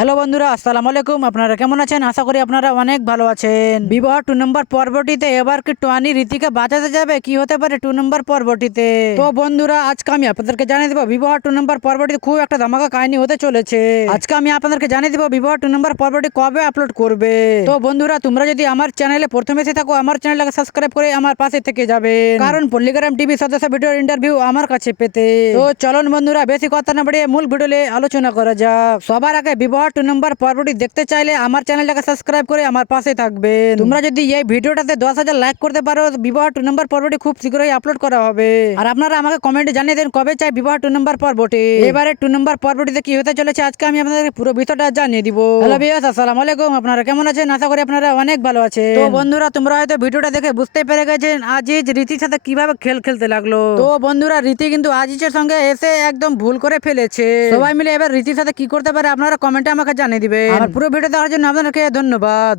Hello বন্ধুরা, আসসালামু আলাইকুম। আপনারা কেমন আছেন? আশা করি আপনারা অনেক ভালো আছেন। বিবাহ 2 নম্বর পর্বটিতে এবার কি টুয়ানি রীতিকে বাঁচাতে যাবে? কি হতে পারে 2 নম্বর পর্বটিতে? তো বন্ধুরা, আজকে আমি আপনাদেরকে জানিয়ে দেবো বিবাহ 2 নম্বর পর্বটি খুব একটা ধামাকা কাহিনী হতে চলেছে। আজকে আমি আপনাদেরকে জানিয়ে দেবো বিবাহ 2 নম্বর পর্বটি কবে আপলোড করবে। তো বন্ধুরা, তোমরা যদি আমার চ্যানেলে প্রথমে এসে থাকো, আমার চ্যানেলটাকে সাবস্ক্রাইব করে আমার পাশে থেকে যাবে, কারণ পল্লিগ্রাম টিভি সদস্য ভিডিওর ইন্টারভিউ আমার কাছে পেতে। তো চলুন বন্ধুরা, বেশি কথা না বাড়িয়ে মূল ভিডিওতে আলোচনা করা যাক। সবার আগে বিবাহ 2 নম্বর পর্বটি দেখতে চাইলে আমার চ্যানেলটাকে সাবস্ক্রাইব করে আমার পাশে থাকবেন। তোমরা যদি এই ভিডিওটাতে 10,000 লাইক করতে পারো, বিবাহ 2 নম্বর পর্বটি খুব শীঘ্রই আপলোড করা হবে। আর আপনারা আমাকে কমেন্টে জানিয়ে দেন কবে চাই বিবাহ 2 নম্বর পর্বটি। এবারে 2 নম্বর পর্বটিতে কি হতে চলেছে আজকে আমি আপনাদের পুরো বিষয়টা জানিয়ে দিব। হ্যালো ভিউয়ার্স, আসসালামু আলাইকুম। আপনারা কেমন আছেন? আশা করি আপনারা অনেক ভালো আছেন। তো বন্ধুরা, তোমরা হয়তো ভিডিওটা দেখে বুঝতে পেরে গেছেন আজিজ রীতির সাথে কিভাবে খেলতে লাগলো। তো বন্ধুরা, রীতি কিন্তু আজিজের সঙ্গে এসে একদম ভুল করে ফেলেছে। সবাই মিলে এবার রীতির সাথে কি করতে পারে আপনারা কমেন্টে আমাকে জানিয়ে দিবেন। আমার পুরো ভিডিও দেখার জন্য আপনাদেরকে ধন্যবাদ।